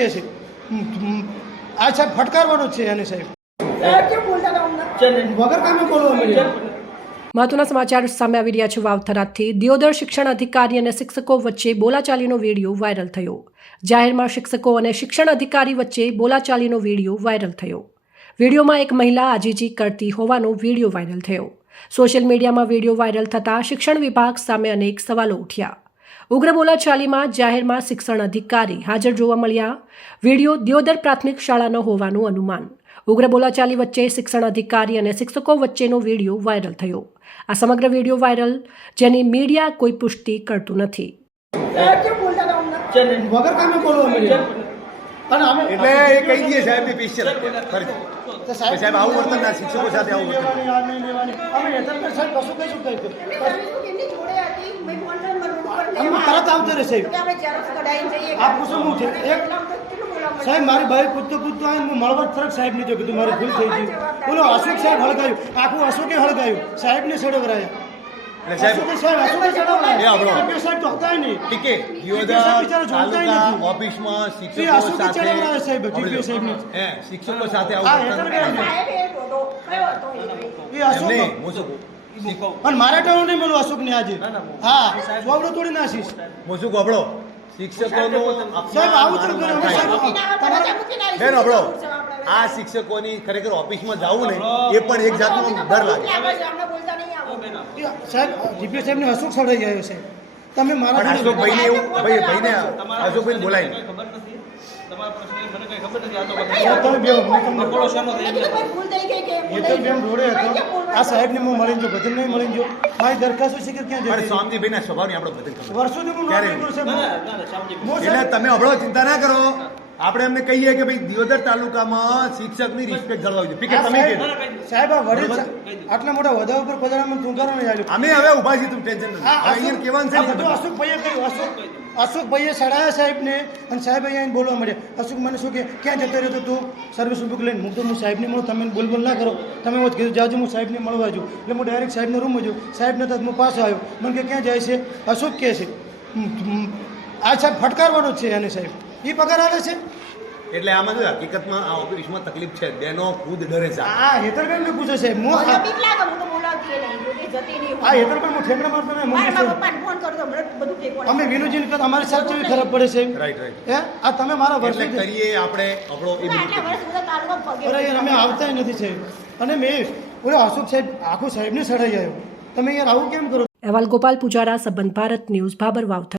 કહે છે આ સાહેબ ફટકારવાનો છે એને સાહેબ વગર કામે બોલવા મળ્યા। મહત્વના સમાચાર સામે આવી રહ્યા છે। વાવથરાથી દિયોદર શિક્ષણ અધિકારી અને શિક્ષકો વચ્ચે બોલાચાલીનો વિડીયો વાયરલ થયો। જાહેરમાં શિક્ષકો અને શિક્ષણ અધિકારી વચ્ચે બોલાચાલીનો વિડીયો વાયરલ થયો। વિડીયોમાં એક મહિલા આજીજી કરતી હોવાનો વિડીયો વાયરલ થયો। સોશિયલ મીડિયામાં વિડીયો વાયરલ થતાં શિક્ષણ વિભાગ સામે અનેક સવાલો ઉઠ્યા। ઉગ્ર બોલાચાલીમાં જાહેરમાં શિક્ષણ અધિકારી હાજર જોવા મળ્યા। વિડીયો દિયોદર પ્રાથમિક શાળાનો હોવાનું અનુમાન। ઉગ્ર બોલાચાલી વચ્ચે શિક્ષણ અધિકારી અને શિક્ષકો વચ્ચેનો વિડીયો વાયરલ થયો। આ સમગ્ર વિડીયો વાયરલ જેની મીડિયા કોઈ પુષ્ટિ કરતું નથી। વગર કામે બોલવા મળ્યા અને અમે એટલે એ કહી દઈએ સાહેબની પિક્ચર તો સાહેબ આવું વર્તન ના શિક્ષકો સાથે આવું વર્તન અમે હેતરભાઈ સાહેબ કશું કહીશું અમે તરત આવતો રહે સાહેબ આ પૂછો હું છે એક સાહેબ મારી બાઈ કૂદતો આવીને હું મળવા તરત સાહેબ ને જો કીધું મારી ભૂલ થઈ ગઈ બોલો અશોક સાહેબ હળગાયું આખું અશોકે હળગાયું સાહેબને સડવરાયા ઓફિસમાં શિક્ષકો સાથે મારા ટાણું નહીં મળું અશોક ને આજે હા ચોવડો તોડી નાખીશ મોસુક અબળો શિક્ષકોનું સાહેબ આવું અબળો આ શિક્ષકોની ખરેખર ઓફિસમાં જવું ને એ પણ એક જાતનો ડર લાગે સાહેબ જીપીએસ સાહેબ ને અશોક સડાઈ આવ્યો છે તમે મારા અશોકભાઈને એવું ભાઈને અશોકભાઈને બોલાય આ સાહેબ ને હું મળી જો બદલ નહીં મળી જો મારી દરખાસ્ત છે કે ક્યાં જશે સ્વામીભાઈના સ્વભાવની આપણે બદલ વર્ષોથી હું એટલે તમે અબળો ચિંતા ના કરો આપણે એમને કહીએ કે ભાઈ દિયોદર તાલુકામાં શિક્ષકની રિસ્પેક્ટ જળવાવી જોઈએ તમે સાહેબ આ વડીલ આટલા મોટા હોદ્દા ઉપર પધારવામાં તુંકારો નહીં આવ્યો અમે હવે ઉભા છીએ તમે ટેન્શન નથી અહીંયા કહેવાનું છે બધું અશોકભાઈએ કહ્યું અશોકભાઈએ સડાયા સાહેબને અને સાહેબ અહીંયા બોલવા મળ્યા અશોક મને શું કે ક્યાં જતો રહ્યો તો તું સર્વિસ બુક લઈને હું તો હું સાહેબને મળું તમે બોલ ના કરો તમે હોત કીધું જાજો હું સાહેબને મળવા છું એટલે હું ડાયરેક્ટ સાહેબનો રૂમ જો સાહેબ નતા હું પાછો આવ્યો મને કે ક્યાં જાય છે અશોક કહે છે આ સાહેબ ફટકારવાનો છે એને સાહેબ એ પગાર આવે છે એટલે આમાં જો હકીકતમાં આ ઓફિસમાં તકલીફ છે બેનો ખુદ ડરે છે આ હેતરબેન ને પૂછે છે હું હેતરબેન હું ઠેકડા મારતો ને અમે વિનુજી ને અમારી સાહેબ જેવી ખરાબ પડે છે રાઈટ હે આ તમે મારા વર્ષે કરીએ આપણે આપણો એ અરે યાર અમે આવતા નથી સાહેબ અને મેં ઓલો અશોક સાહેબ આખું સાહેબને સડાઈ આવ્યો તમે યાર આવું કેમ કરો। અહેવાલ ગોપાલ પુજારા, સંબંધ ભારત ન્યૂઝ, ભાબર વાવથરા।